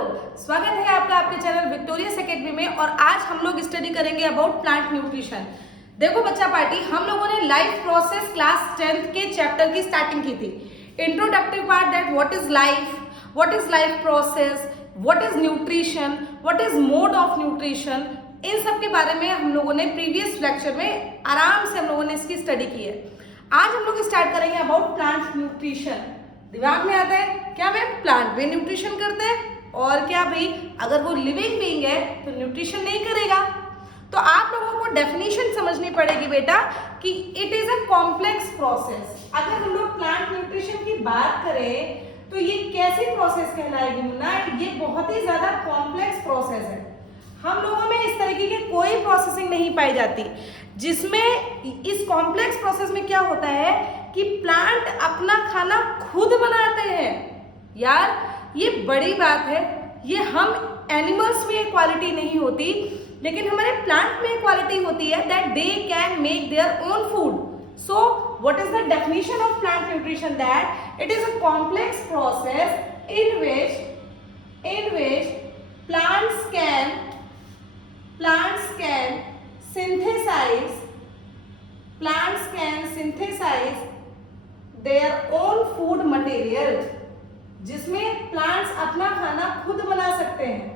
लोग, स्वागत है आपका आपके चैनल विक्टोरियस एकेडमी में। और आज हम लोग स्टडी करेंगे अबाउट प्लांट न्यूट्रिशन। देखो बच्चा पार्टी, हम लोगों ने लाइफ प्रोसेस क्लास 10th के चैप्टर की स्टार्टिंग की थी। Introductive part, that what is life process, what is nutrition, what is mode of nutrition, इन सब के बारे में हम लोगों ने प्रीवियस लेक्चर में आराम से हम लोगों ने इसकी स्टडी की है। आज हम लोग स्टार्ट करेंगे अबाउट प्लांट न्यूट्रिशन। दिमाग में आता है क्या मैम, प्लांट भी न्यूट्रिशन करते हैं और क्या भाई, अगर वो लिविंग बीइंग है तो न्यूट्रिशन नहीं करेगा। तो आप लोगों को डेफिनेशन समझनी पड़ेगी बेटा कि it is a complex process. अगर हम लोग प्लांट न्यूट्रिशन की बात करें तो ये कैसी प्रोसेस कहलाएगी मुन्ना, ये बहुत ही ज्यादा कॉम्प्लेक्स प्रोसेस है। हम लोगों में इस तरीके की कोई प्रोसेसिंग नहीं पाई जाती जिसमें इस कॉम्प्लेक्स प्रोसेस में क्या होता है कि प्लांट अपना खाना खुद बनाते हैं। यार ये बड़ी बात है, ये हम एनिमल्स में क्वालिटी नहीं होती लेकिन हमारे प्लांट में क्वालिटी होती है that they can make their own food. So what is the definition of plant nutrition? That it is a complex process in which plants can synthesize their own food material, जिसमें plants अपना खाना खुद बना सकते हैं।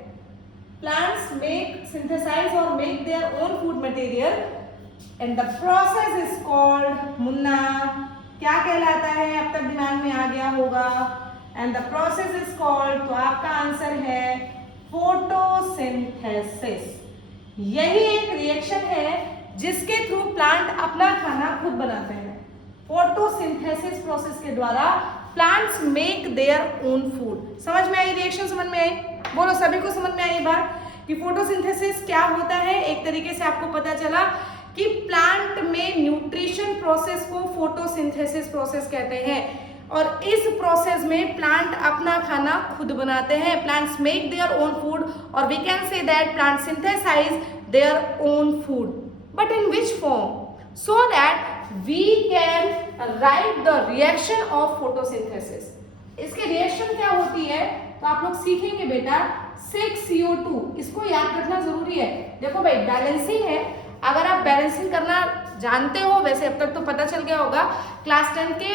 Plants synthesize or make their own food material and the process is called, Munna क्या कहलाता है, अब तक दिमाग में आ गया होगा, and the process is called, तो आपका आंसर है फोटोसिंथेसिस। यही एक रिएक्शन है जिसके थ्रू प्लांट अपना खाना खुद बनाते हैं। फोटोसिंथेसिस प्रोसेस के द्वारा plants make their own food. समझ में आई रिएक्शन, समझ में आई? बोलो सभी को समझ में आई बात कि फोटोसिंथेसिस क्या होता है। एक तरीके से आपको पता चला कि प्लांट में न्यूट्रिशन प्रोसेस को फोटोसिंथेसिस प्रोसेस कहते हैं और इस प्रोसेस में प्लांट अपना खाना खुद बनाते हैं। Plants make their own food और we can say that plant synthesize their own food, but in which form, so that we can write the reaction of photosynthesis। इसके रिएक्शन क्या होती है तो आप लोग सीखेंगे बेटा 6CO2, इसको याद रखना जरूरी है। देखो भाई बैलेंसिंग है, अगर आप बैलेंसिंग करना जानते हो, वैसे अब तक तो पता चल गया होगा, क्लास 10 के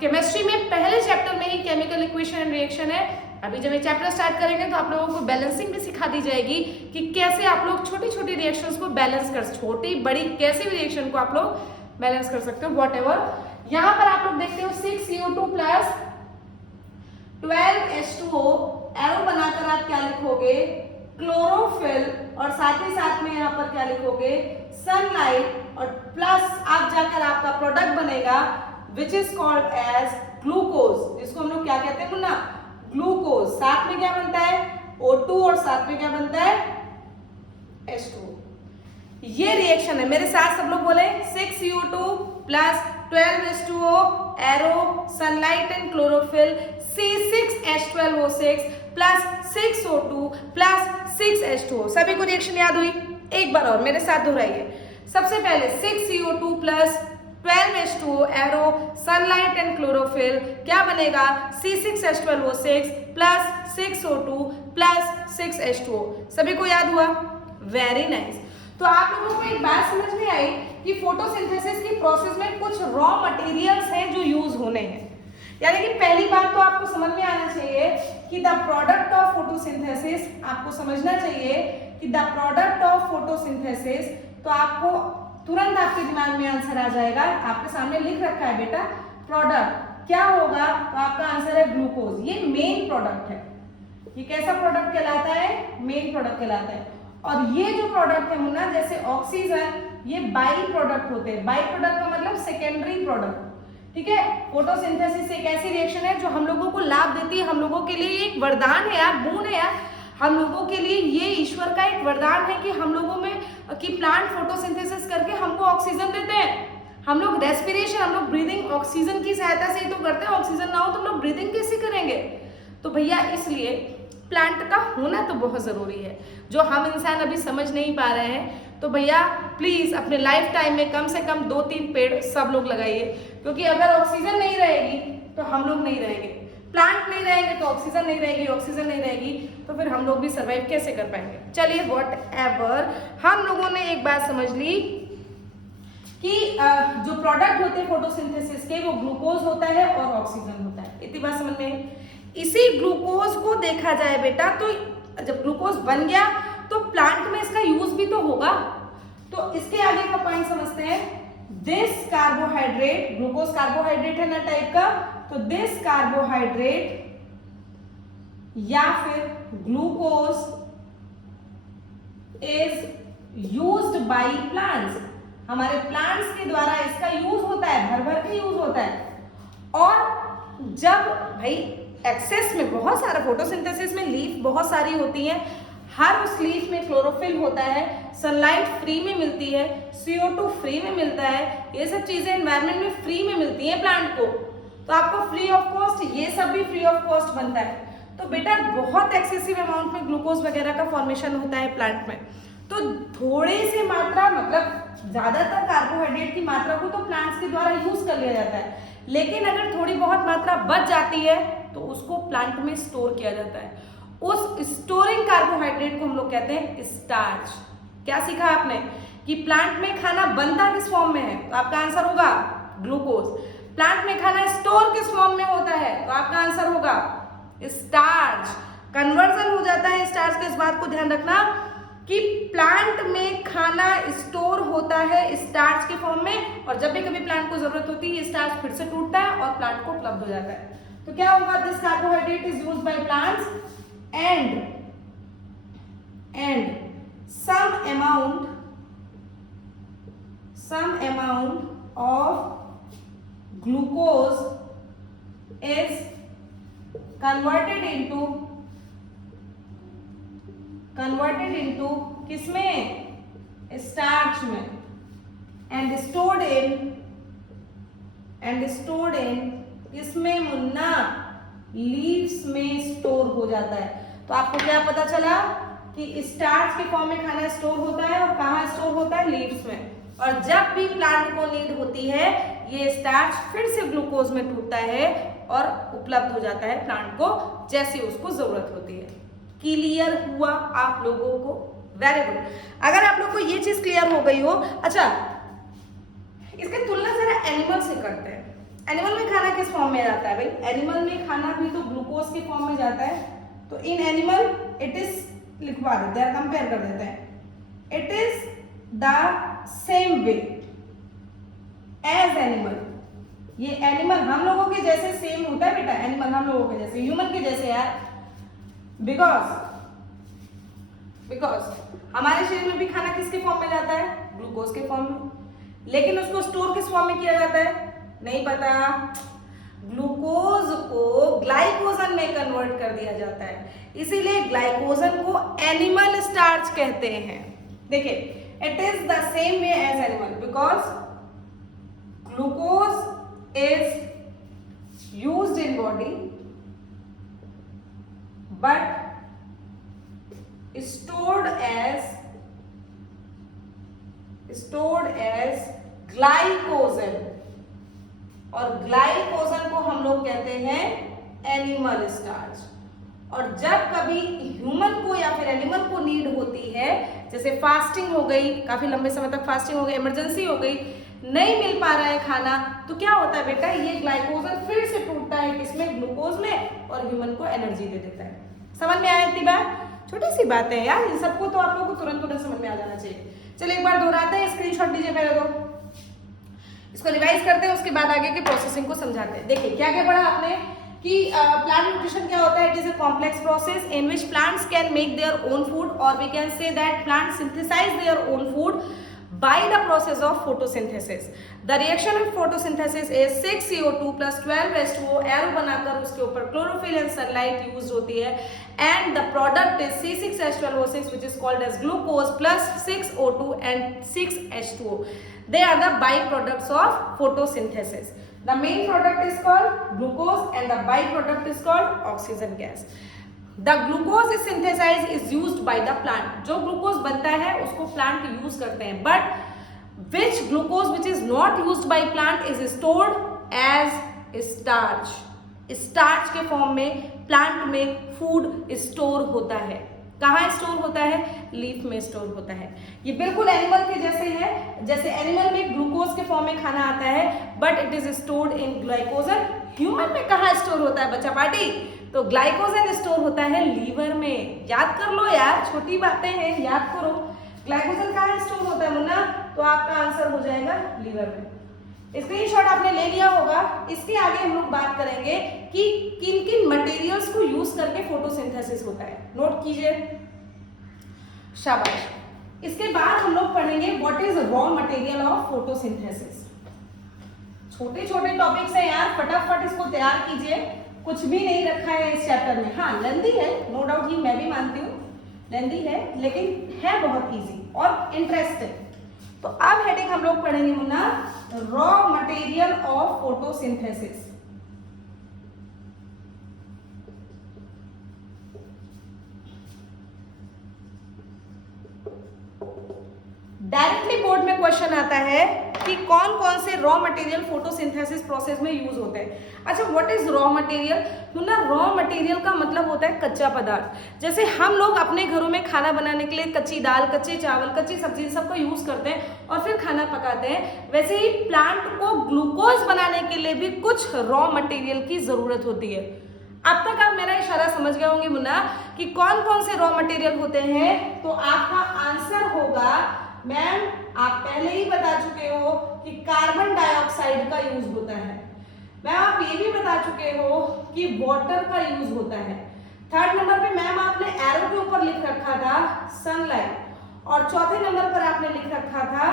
केमिस्ट्री में पहले चैप्टर में ही केमिकल इक्वेशन एंड रिएक्शन है। अभी जब ये चैप्टर स्टार्ट करेंगे तो आप लोगों को बैलेंसिंग भी सिखा दी जाएगी कि कैसे आप लोग छोटी छोटी रिएक्शंस को बैलेंस कर, छोटी बड़ी कैसी भी रिएक्शन को आप लोग बैलेंस कर सकते हो व्हाटएवर। यहाँ पर आप लोग देखते हो 6CO2 प्लस 12H2O, एरो बनाकर आप क्या लिखोगे, क्लोरोफिल, और साथ ही साथ में यहाँ पर क्या लिखोगे, सनलाइट, और प्लस आप जाकर आपका प्रोडक्ट बनेगा which is called as glucose, जिसको हम लोग क्या कहते हैं मुन्ना, ग्लूकोज। साथ में क्या बनता है, O2, और साथ में क्या बनता है, H2O। ये रिएक्शन है, मेरे साथ सब लोग बोले 6CO2 plus 12H2O, arrow, sunlight and chlorophyll, C6H12O6 plus 6O2 plus 6H2O। सभी को रिएक्शन याद हुई? एक बार और मेरे साथ दोहराइए। सबसे पहले 6CO2 plus 12H2O, arrow, sunlight and chlorophyll, क्या बनेगा, C6H12O6 plus 6O2 plus 6H2O। सभी को याद हुआ? Very nice. तो आप लोगों को एक बात समझ में आई कि फोटोसिंथेसिस की प्रोसेस में कुछ रॉ मटेरियल्स हैं जो यूज होने हैं। यानी कि पहली बात तो आपको समझ में आना चाहिए कि द प्रोडक्ट ऑफ फोटोसिंथेसिस, आपको समझना चाहिए कि द प्रोडक्ट ऑफ फोटोसिंथेसिस, तो आपको तुरंत आपके दिमाग में आंसर आ जाएगा। आपके सामने लिख रखा है बेटा प्रोडक्ट क्या होगा, तो आपका आंसर है ग्लूकोज। ये मेन प्रोडक्ट है। ये कैसा प्रोडक्ट कहलाता है, मेन प्रोडक्ट कहलाता है। और ये जो प्रोडक्ट है मुन्ना, जैसे ऑक्सीजन, ये बाई प्रोडक्ट होते हैं। बाई प्रोडक्ट का मतलब सेकेंडरी प्रोडक्ट, ठीक है। फोटोसिंथेसिस एक ऐसी रिएक्शन है जो हम लोगों को लाभ देती है, हम लोगों के लिए एक वरदान है यार, बोन है यार, हम लोगों के लिए ये ईश्वर का एक वरदान है कि हम लोगों में कि प्लांट फोटोसिंथेसिस करके हमको ऑक्सीजन देते हैं। हम लोग रेस्पिरेशन, हम लोग ब्रीदिंग ऑक्सीजन की सहायता से ही तो करते हैं। ऑक्सीजन ना हो तो हम लोग ब्रीदिंग कैसे करेंगे? तो भैया इसलिए प्लांट का होना तो बहुत जरूरी है, जो हम इंसान अभी समझ नहीं पा रहे हैं। तो भैया प्लीज अपने लाइफ टाइम में कम से कम 2-3 पेड़ सब लोग लगाइए, क्योंकि अगर ऑक्सीजन नहीं रहेगी तो हम लोग नहीं रहेंगे। प्लांट नहीं रहेंगे तो ऑक्सीजन नहीं रहेगी, ऑक्सीजन नहीं रहेगी तो फिर हम लोग भी सर्वाइव कैसे कर पाएंगे। चलिए वॉट एवर, हम लोगों ने एक बात समझ ली कि जो प्रोडक्ट होते हैं फोटोसिंथेसिस के वो ग्लूकोज होता है और ऑक्सीजन होता है। इतनी बात समझ में। इसी ग्लूकोज को देखा जाए बेटा तो जब ग्लूकोज बन गया तो प्लांट में इसका यूज भी तो होगा। तो इसके आगे का पॉइंट समझते हैं। दिस कार्बोहाइड्रेट, ग्लूकोज कार्बोहाइड्रेट है ना टाइप का, तो दिस कार्बोहाइड्रेट या फिर glucose is used by plants, हमारे प्लांट्स के द्वारा इसका यूज होता है, भर भर के यूज होता है। और जब भाई एक्सेस में बहुत सारा फोटोसिंथेसिस में लीफ बहुत सारी होती है, हर उस लीफ में क्लोरोफिल होता है, सनलाइट फ्री में मिलती है, CO2 फ्री में मिलता है, ये सब चीजें एनवायरनमेंट में फ्री में मिलती हैं प्लांट को, तो आपको फ्री ऑफ कॉस्ट ये सब भी फ्री ऑफ कॉस्ट बनता है। तो बेटा बहुत एक्सेसिव अमाउंट में ग्लूकोज वगैरह का फॉर्मेशन होता है प्लांट में, तो थोड़े से मात्रा मतलब ज्यादातर कार्बोहाइड्रेट की मात्रा को तो प्लांट्स के द्वारा यूज कर लिया जाता है, लेकिन अगर थोड़ी बहुत मात्रा बच जाती है तो उसको प्लांट में स्टोर किया जाता है। उस स्टोरिंग कार्बोहाइड्रेट को हम लोग कहते हैं स्टार्च। क्या सीखा आपने कि प्लांट में खाना बनता किस फॉर्म में है, तो आपका आंसर होगा ग्लूकोज। प्लांट में खाना स्टोर किस फॉर्म में होता है, तो आपका आंसर होगा स्टार्च। कन्वर्जन हो जाता है स्टार्च का, इस बात को ध्यान रखना कि प्लांट में खाना स्टोर होता है स्टार्च के फॉर्म में, और जब भी कभी प्लांट को जरूरत होती है स्टार्च फिर से टूटता है और प्लांट को उपलब्ध हो जाता है। तो क्या होगा, this carbohydrate is used by plants and some amount of glucose is converted into किसमें, स्टार्च में, and stored in किसमें मुन्ना, लीव्स में स्टोर हो जाता है। तो आपको क्या पता चला कि स्टार्च के फॉर्म में खाना स्टोर होता है, और कहाँ स्टोर होता है, लीव्स में। और जब भी प्लांट को नीड होती है ये स्टार्च फिर से ग्लूकोज में टूटता है और उपलब्ध हो जाता है प्लांट को जैसे उसको जरूरत होती है। क्लियर हुआ आप लोगों को? Very good. अगर आप लोग को ये चीज क्लियर हो गई हो, अच्छा इसकी तुलना जरा एनिमल से करते हैं। एनिमल में खाना किस फॉर्म में जाता है भाई, एनिमल में खाना भी तो ग्लूकोज के फॉर्म में जाता है। तो इन एनिमल इट इज, लिखवा देते हैं, कंपेयर कर देते हैं, it is the same way as animal. ये एनिमल हम लोगों के जैसे सेम होता है बेटा, एनिमल हम लोगों के जैसे, ह्यूमन के जैसे यार, बिकॉज हमारे शरीर में भी खाना किसके फॉर्म में जाता है, ग्लूकोज के फॉर्म में, लेकिन उसको स्टोर किस फॉर्म में किया जाता है, नहीं पता। ग्लूकोज को ग्लाइकोजन में कन्वर्ट कर दिया जाता है, इसीलिए ग्लाइकोजन को एनिमल स्टार्च कहते हैं। देखिए it is the same way as animal because glucose is used in body but stored as glycogen, और ग्लाइकोजन को हम लोग कहते हैं एनिमल स्टार्च। और जब कभी ह्यूमन को या फिर एनिमल को नीड होती है, जैसे फास्टिंग हो गई, काफी लंबे समय तक फास्टिंग हो गई, इमरजेंसी हो गई, नहीं मिल पा रहा है खाना, तो क्या होता है बेटा, ये ग्लाइकोजन फिर से टूटता है किसमें, ग्लूकोज में, और ह्यूमन को एनर्जी दे देता है। समझ में आया इतनी बात? छोटी सी बात है यार, इन सबको तो आप लोगों को तुरंत समझ में आ जाना चाहिए। चलिए एक बार दोहराते हैं, स्क्रीनशॉट लीजिए पहले तो, इसको रिवाइज करते हैं, उसके बाद आगे के प्रोसेसिंग को समझाते हैं। देखिए क्या क्या पढ़ा आपने कि प्लांट न्यूट्रिशन क्या होता है, it is a complex process in which plants can make their own food, और we can say that plants synthesize their own food by the process of photosynthesis. The reaction of photosynthesis is 6CO2 plus 12 H2O, arrow बनाकर उसके ऊपर chlorophyll and sunlight use होती है, and the product is C6H12O6 which is called as glucose plus 6O2 and 6H2O. They are the byproducts of photosynthesis. The main product is called glucose and the byproduct is called oxygen gas. The glucose is synthesized is used by the plant. जो glucose बनता है उसको plant use करते हैं, but which glucose which is not used by plant is stored as starch. Starch के form में plant में food store होता है। कहाँ स्टोर होता है? लीफ में स्टोर होता है। ये बिल्कुल एनिमल के जैसे है, जैसे एनिमल में ग्लूकोज के फॉर्म में खाना आता है but it is stored in glycogen. Human में कहाँ स्टोर होता है बच्चा पार्टी? तो ग्लाइकोजन स्टोर होता है लीवर में। याद कर लो यार, छोटी बातें हैं, याद करो। ग्लाइकोजन कहाँ स्टोर होता है मुन्ना? तो आपका आंसर हो जाएगा लीवर में। स्क्रीनशॉट आपने ले लिया होगा। इसके आगे हम लोग बात करेंगे कि किन किन मटेरियल्स को यूज करके फोटोसिंथेसिस होता है। नोट कीजिए, शाबाश। इसके बाद हम लोग पढ़ेंगे what is raw material of photosynthesis. छोटे छोटे टॉपिक्स हैं यार, फटाफट इसको तैयार कीजिए। कुछ भी नहीं रखा है इस चैप्टर में। हाँ लेंदी है, नो डाउट, ये मैं भी मानती हूँ लेंदी है, लेकिन है बहुत इजी और इंटरेस्टिंग। तो अब हेडिंग हम लोग पढ़ेंगे Munna, raw material of photosynthesis. Directly board में क्वेश्चन आता है कि कौन कौन से रॉ मटेरियल फोटोसिंथेसिस प्रोसेस में यूज होते हैं। अच्छा, what is raw material? Munna, raw material का मतलब होता है कच्चा पदार्थ। जैसे हम लोग अपने घरों में खाना बनाने के लिए कच्ची दाल, कच्चे चावल, कच्ची सब्जी सबका यूज करते हैं और फिर खाना पकाते हैं, वैसे ही प्लांट को ग्लूकोज बनाने के लिए भी कुछ रॉ मटेरियल की जरूरत होती है। अब तक आप मेरा इशारा समझ गए होंगे मुन्ना कि कौन कौन से रॉ मटेरियल होते हैं। तो आपका आंसर होगा, मैम आप पहले ही बता चुके हो कि कार्बन डाइऑक्साइड का यूज होता है। मैम आप ये भी बता चुके हो कि वाटर का यूज होता है। थर्ड नंबर पे मैम आपने एरो के ऊपर लिख रखा था सनलाइट, और चौथे नंबर पर आपने लिख रखा था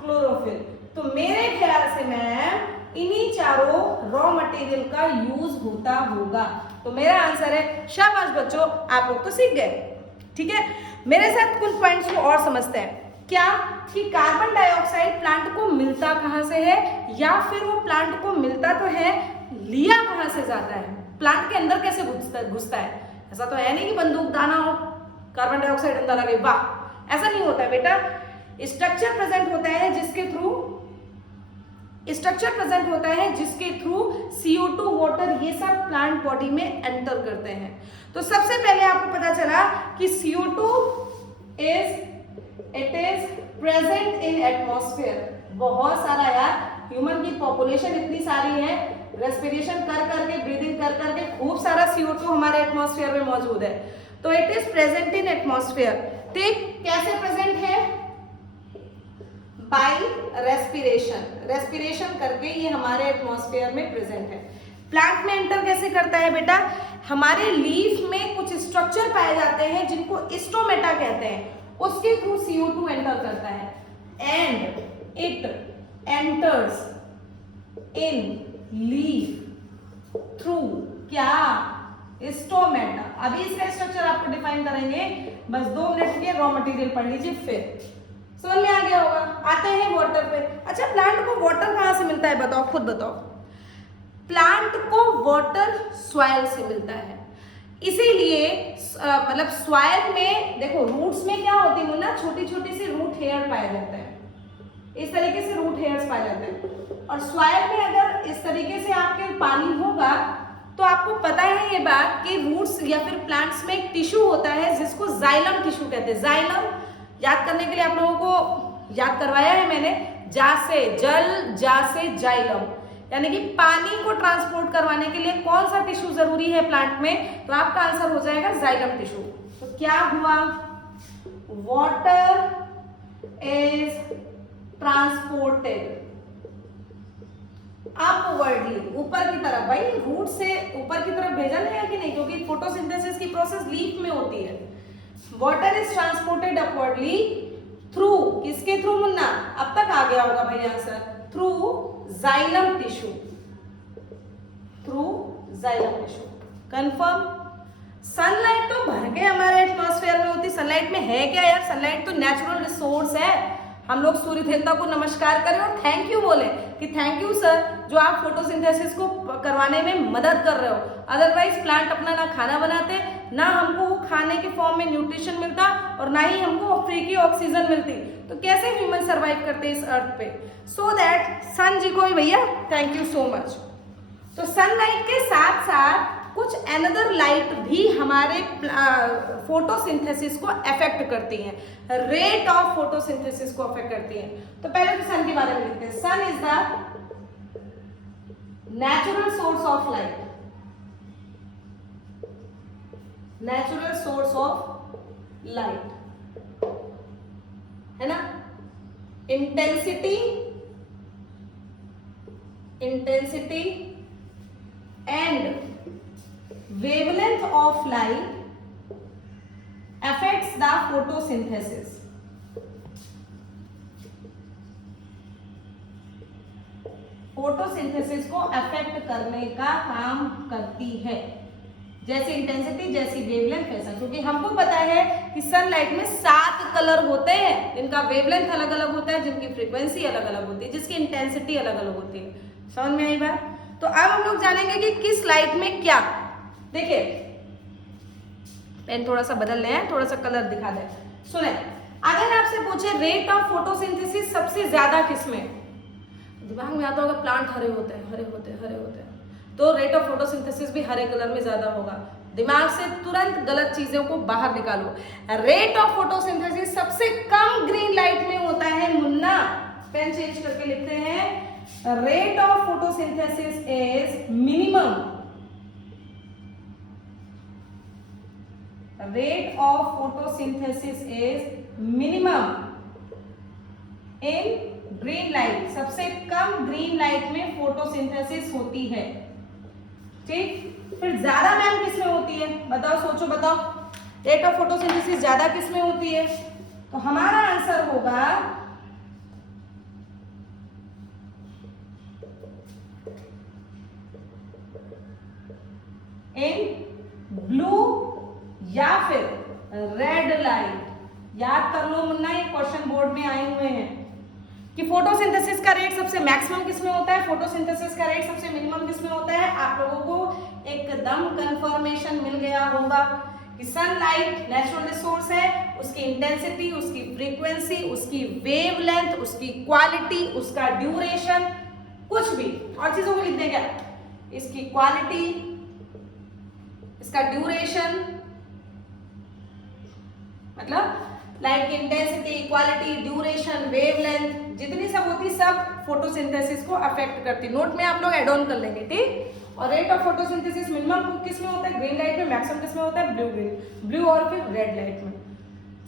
क्लोरोफिल। तो मेरे ख्याल से मैम इन्हीं चारों रॉ मटेरियल का यूज होता होगा। तो मेरा आंसर है, शाबाश बच्चों, आप लोग तो सीख गए। ठीक है, मेरे साथ कुछ पॉइंट्स को और समझते हैं। क्या कि कार्बन डाइऑक्साइड प्लांट को मिलता कहां से है, या फिर वो प्लांट को मिलता तो है, लिया कहां से जाता है, प्लांट के अंदर कैसे घुसता है। ऐसा तो है नहीं कि बंदूक दाना हो, कार्बन डाइऑक्साइड अंदर आ गई, वाह, ऐसा नहीं होता है बेटा। स्ट्रक्चर प्रेजेंट होता है जिसके थ्रू CO2 वाटर ये सब प्लांट बॉडी में एंटर करते हैं। तो सबसे पहले आपको पता चला कि CO2 it is present in atmosphere. बहुत सारा यार, ह्यूमन की पॉपुलेशन इतनी सारी है, रेस्पिरेशन कर करके, ब्रीदिंग कर करके खूब सारा CO2 हमारे एटमॉस्फेयर में मौजूद है। तो it is present in atmosphere. ठीक, कैसे प्रेजेंट है? Bye respiration. रेस्पिरेशन करके ये हमारे एटमॉस्फेयर में प्रेजेंट है। प्लांट में एंटर कैसे करता है बेटा? हमारे लीफ में कुछ स्ट्रक्चर पाए जाते हैं जिनको स्टोमेटा कहते हैं, उसके थ्रू CO2 एंटर करता है and it enters in leaf through क्या? स्टोमेटा। अभी इसका स्ट्रक्चर आपको डिफाइन करेंगे, बस 2 मिनट के रॉ मटेरियल पढ़ लीजिए, फिर समझ में आ गया होगा। आते हैं वाटर पे। अच्छा, प्लांट को वाटर कहां से मिलता है बताओ, खुद बताओ। प्लांट को वाटर सॉइल से मिलता है, इसीलिए मतलब सॉइल में देखो, रूट्स में क्या होती है मुन्ना, छोटी छोटी सी रूट हेयर पाए जाते हैं, इस तरीके से रूट हेयर्स पाए जाते हैं। और सॉइल में अगर इस तरीके से आपके पानी होगा तो आपको पता है ये बात कि रूट्स या फिर प्लांट्स में एक टिश्यू होता है जिसको जाइलम टिश्यू कहते हैं। जाइलम याद करने के लिए आप लोगों को याद करवाया है मैंने, जा से जल, जा से जाइलम, यानी कि पानी को ट्रांसपोर्ट करवाने के लिए कौन सा टिश्यू जरूरी है प्लांट में? तो आपका आंसर हो जाएगा जाइलम टिश्यू। तो क्या हुआ? वाटर इज ट्रांसपोर्टेड अपवर्डली, ऊपर की तरफ। भाई रूट से ऊपर की तरफ भेजा नहीं है कि नहीं, क्योंकि फोटोसिंथेसिस की प्रोसेस लीफ में होती है। Water is transported upwardly through, किसके थ्रू मुन्ना? अब तक आ गया होगा भाई answer, through xylem tissue, through xylem tissue. Confirm? Sunlight तो भर के हमारे एटमॉस्फेयर में होती। सनलाइट में है क्या यार? सनलाइट तो नेचुरल रिसोर्स है। हम लोग सूर्य देवता को नमस्कार करें और थैंक यू बोले कि थैंक यू सर, जो आप फोटोसिंथेसिस को करवाने में मदद कर रहे हो। अदरवाइज प्लांट अपना ना खाना बनाते, ना हमको वो खाने के फॉर्म में न्यूट्रिशन मिलता, और ना ही हमको फ्री की ऑक्सीजन मिलती। तो कैसे ह्यूमन सर्वाइव करते इस अर्थ पे? सो दैट सन जी को भी भैया थैंक यू सो मच। तो सनलाइट के साथ साथ कुछ अनदर लाइट भी हमारे फोटोसिंथेसिस को अफेक्ट करती हैं, रेट ऑफ फोटोसिंथेसिस को अफेक्ट करती हैं। तो पहले तो सन के बारे में लिखते हैं। Sun is the natural source of light, natural source of light, है ना। Intensity and wavelength of light affects the photosynthesis. Photosynthesis को अफेक्ट करने का काम करती है, जैसे इंटेंसिटी, जैसी वेवलेंथ, वैसा। क्योंकि हमको पता है कि सनलाइट में 7 कलर होते हैं, जिनका वेवलेंथ अलग अलग होता है, जिनकी फ्रीक्वेंसी अलग अलग होती है, जिसकी इंटेंसिटी अलग अलग होती है। समझ में आई बात? तो अब हम लोग जानेंगे कि किस लाइट में क्या। देखिए पेन थोड़ा सा बदल रहे हैं, थोड़ा सा कलर दिखा दे। सुने, अगर आपसे पूछे रेट ऑफ फोटोसिंथेसिस सबसे ज्यादा किसमें, दिमाग में आता होगा प्लांट हरे होते हैं, हरे होते हैं, हरे होते हैं, तो रेट ऑफ फोटोसिंथेसिस भी हरे कलर में ज्यादा होगा। दिमाग से तुरंत गलत चीजों को बाहर निकालो। रेट ऑफ फोटोसिंथेसिस सबसे कम ग्रीन लाइट में होता है मुन्ना। पेन चेंज करके लिखते हैं, rate of photosynthesis is minimum, rate of photosynthesis is minimum in green light। सबसे कम ग्रीन लाइट में फोटोसिंथेसिस होती है, ठीक। फिर ज्यादा मैम किस में होती है, बताओ, सोचो, बताओ। रेट ऑफ फोटोसिंथेसिस ज्यादा किस में होती है? तो हमारा आंसर होगा इन ब्लू या फिर रेड लाइट। याद कर लो मुन्ना, ये क्वेश्चन बोर्ड में आए हुए हैं कि फोटोसिंथेसिस का रेट सबसे मैक्सिमम किसमें होता है, फोटोसिंथेसिस का रेट सबसे मिनिमम किसमें होता है। आप लोगों को एकदम कंफर्मेशन मिल गया होगा कि सनलाइट नेचुरल रिसोर्स है, उसकी इंटेंसिटी, उसकी फ्रीक्वेंसी, उसकी वेवलेंथ, उसकी क्वालिटी, उसका ड्यूरेशन, कुछ भी और चीजों को लिख देंगे, इसकी क्वालिटी, इसका ड्यूरेशन, मतलब लाइट की इंटेंसिटी, क्वालिटी, ड्यूरेशन, वेवलेंथ, जितनी सब होती सब फोटोसिंथेसिस को अफेक्ट करती। नोट में आप लोग ऐड ऑन कर लेंगे, ठीक। और रेट ऑफ फोटोसिंथेसिस मिनिमम किस में होता है, ग्रीन लाइट में, मैक्सिमम किस में होता है, ब्लू और फिर रेड लाइट में।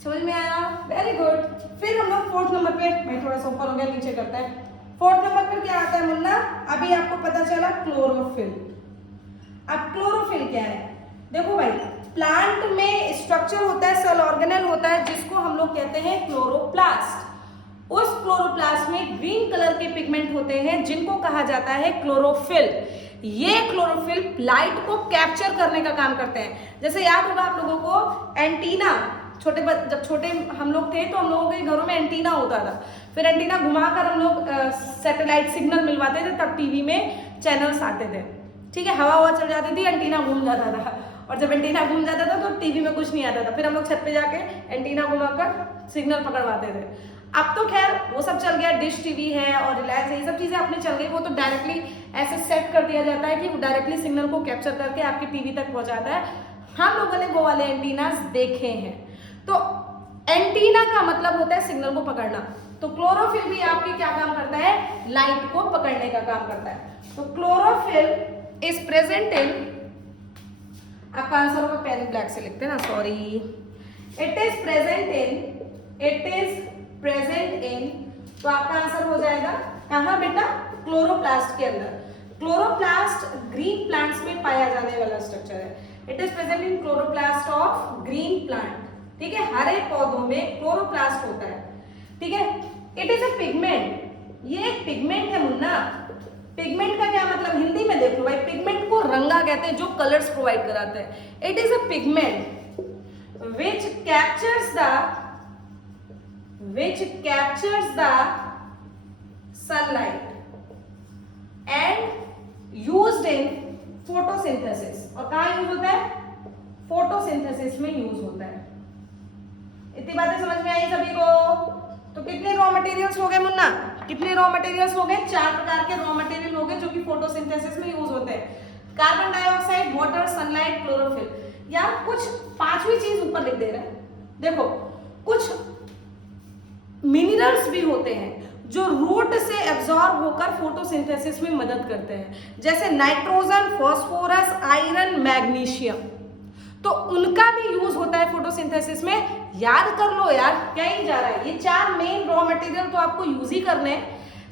समझ में आया? Very good. फिर हम लोग 4th नंबर पे, मैं थोड़ा सा ऊपर हो गया, नीचे करता है। 4th नंबर पर क्या आता है मुन्ना? अभी आपको पता चला क्लोरोफिल। अब क्लोरोफिल क्या है? देखो भाई, प्लांट में स्ट्रक्चर होता है, सेल ऑर्गेनेल होता है, जिसको हम लोग कहते हैं क्लोरोप्लास्ट। उस क्लोरोप्लास्ट में ग्रीन कलर के पिगमेंट होते हैं, जिनको कहा जाता है क्लोरोफिल। ये क्लोरोफिल लाइट को कैप्चर करने का काम करते हैं। जैसे याद होगा आप लोगों को एंटीना, जब छोटे हम लोग थे तो हम लोगों के घरों में एंटीना होता था। फिर एंटीना घुमाकर हम लोग सैटेलाइट सिग्नल मिलवाते थे, तब टीवी में चैनल्स आते थे, ठीक है। हवा चल जाती थी, एंटीना घूम जाता था, और जब एंटीना घूम जाता था तो टीवी में कुछ नहीं आता था। फिर हम लोग छत पे जाके एंटीना घुमाकर सिग्नल पकड़वाते थे। अब तो खैर वो सब चल गया, डिश टीवी है और रिलायंस, ये सब चीजें अपने चल गई। वो तो डायरेक्टली ऐसे सेट कर दिया जाता है कि वो डायरेक्टली सिग्नल को कैप्चर करके आपकी टीवी तक पहुंचाता है। हम लोगों ने वो वाले एंटीनास देखे हैं। तो एंटीना का मतलब होता है सिग्नल को पकड़ना। तो क्लोरोफिल भी आपके क्या काम करता है, लाइट को पकड़ने का काम करता है। तो क्लोरोफिल इज प्रेजेंट इन, आपका आंसर होगा, पेन ब्लैक से लिखते हैं ना, sorry. It is present in, तो आपका आंसर हो जाएगा कहाँ बेटा, क्लोरोप्लास्ट के अंदर। क्लोरोप्लास्ट ग्रीन प्लांट्स में पाया जाने वाला स्ट्रक्चर है। It is present in chloroplast of green plant, ठीक है। हरे पौधों में क्लोरोप्लास्ट होता है, ठीक है। इट इज अ पिगमेंट, ये एक पिगमेंट है मुन्ना। पिगमेंट का क्या मतलब, हिंदी में देख लो भाई, पिगमेंट को रंगा कहते हैं, जो कलर्स प्रोवाइड कराते हैं। It is a pigment which captures the sunlight and used in photosynthesis। और कहाँ यूज होता है, फोटोसिंथेसिस में यूज होता है। इतनी बातें समझ में आई सभी को? तो कितने रॉ मटेरियल्स हो गए मुन्ना? कितने रॉ मटेरियल्स हो गए? 4 प्रकार के रॉ मटेरियल हो गए जो कि फोटोसिंथेसिस में यूज होते हैं। Carbon dioxide, water, sunlight, chlorophyll. यार कुछ पांचवी चीज ऊपर लिख दे रहे हैं, देखो कुछ मिनरल्स भी होते हैं जो रूट से एब्जॉर्ब होकर फोटोसिंथेसिस में मदद करते हैं, जैसे नाइट्रोजन, फास्फोरस, आयरन, मैग्नीशियम। तो उनका भी यूज होता है फोटोसिंथेसिस में। याद कर लो यार, क्या ही जा रहा है। ये 4 मेन रॉ मटेरियल तो आपको यूज ही करने हैं,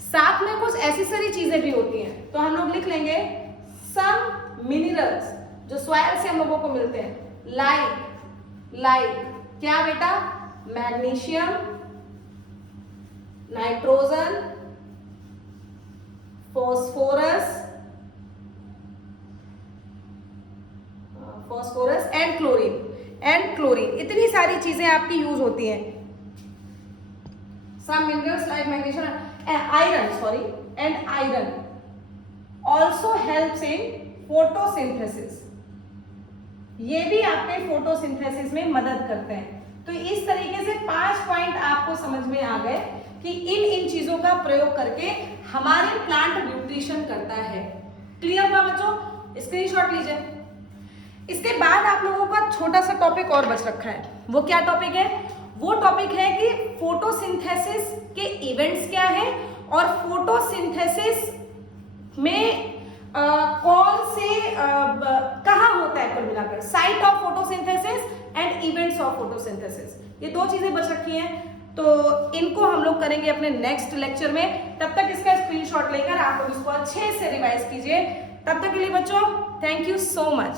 साथ में कुछ ऐसी सारी चीजें भी होती हैं। तो हम लोग लिख लेंगे सम मिनरल्स जो सॉइल से हम लोगों को मिलते हैं, लाइक क्या बेटा? Magnesium, nitrogen, phosphorus and chlorine. इतनी सारी चीजें आपकी यूज होती हैं। Some minerals like magnesium, iron also helps in photosynthesis. ये भी आपके फोटोसिंथेसिस में मदद करते हैं। तो इस तरीके से 5 पॉइंट आपको समझ में आ गए कि इन चीजों का प्रयोग करके हमारे प्लांट न्यूट्रिशन करता है। क्लियर हुआ बच्चों? स्क्रीनशॉट लीजिए। इसके बाद आप लोगों का छोटा सा टॉपिक और बच रखा है। वो क्या टॉपिक है? वो टॉपिक है कि फोटोसिंथेसिस के इवेंट्स क्या है और फोटोसिंथेसिस में कौन से कहाँ होता है, कुल मिलाकर site of photosynthesis and events of photosynthesis. ये 2 चीजें बच रखी हैं, तो इनको हम लोग करेंगे अपने नेक्स्ट लेक्चर में। तब तक इसका स्क्रीनशॉट लेकर आप लोग इसको अच्छे से रिवाइज कीजिए। तब तक के लिए बच्चों, थैंक यू सो मच।